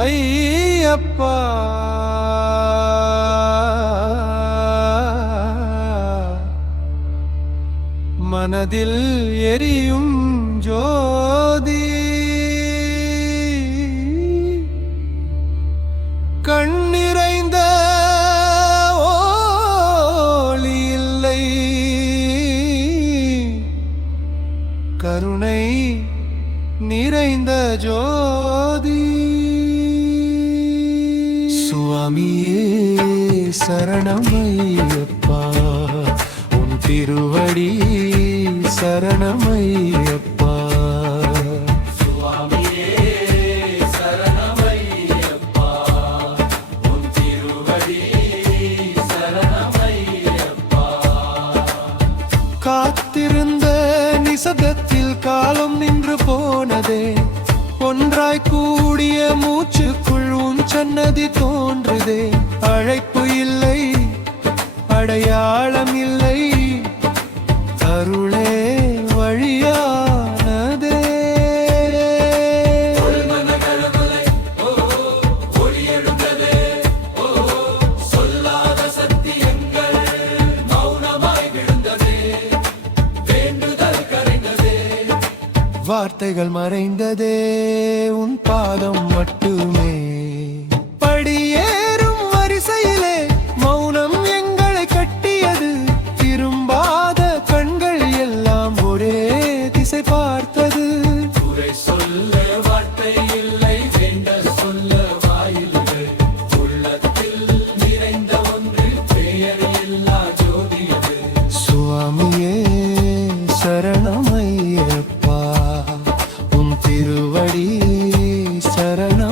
ஐயப்பா மனதில் எரியும் ஜோதி கண்ணிறைந்த ஒளி இல்லை கருணை நிறைந்த ஜோதி சுவாமியே சரணமையப்பா உன் திருவடி சரணமையப்பா சுவாமியே சரணமையப்பா உன் திருவடி சரணமையப்பா காத்திருந்த நிசதத்தில் காலம் நின்று போனதே ஒன்றாய் கூடிய மூச்சுக்குள் உன் சன்னதி தோன்றுதே அழைப்பு இல்லை அடையாளம் இல்லை அருளே வழியானதே சொல்லாத சத்தியங்கள் மௌனமாய் விழுந்ததே வேண்டுதல் கரைந்ததே வார்த்தைகள் மறைந்ததே உன் பாதம் மட்டுமே படியேறும் வரிசையிலே மௌனம் எங்களை கட்டியது திரும்பாத கண்கள் எல்லாம் ஒரே திசை பார்த்தது குறை சொல்ல வார்த்தை இல்லை வேண்டல் சொல்ல வாயில்கள் உள்ளத்தில் நிறைந்த ஒன்று பெயர் இல்லா ஜோதியது சுவாமியே சரணமையப்பா உன் திருவடி சரணம்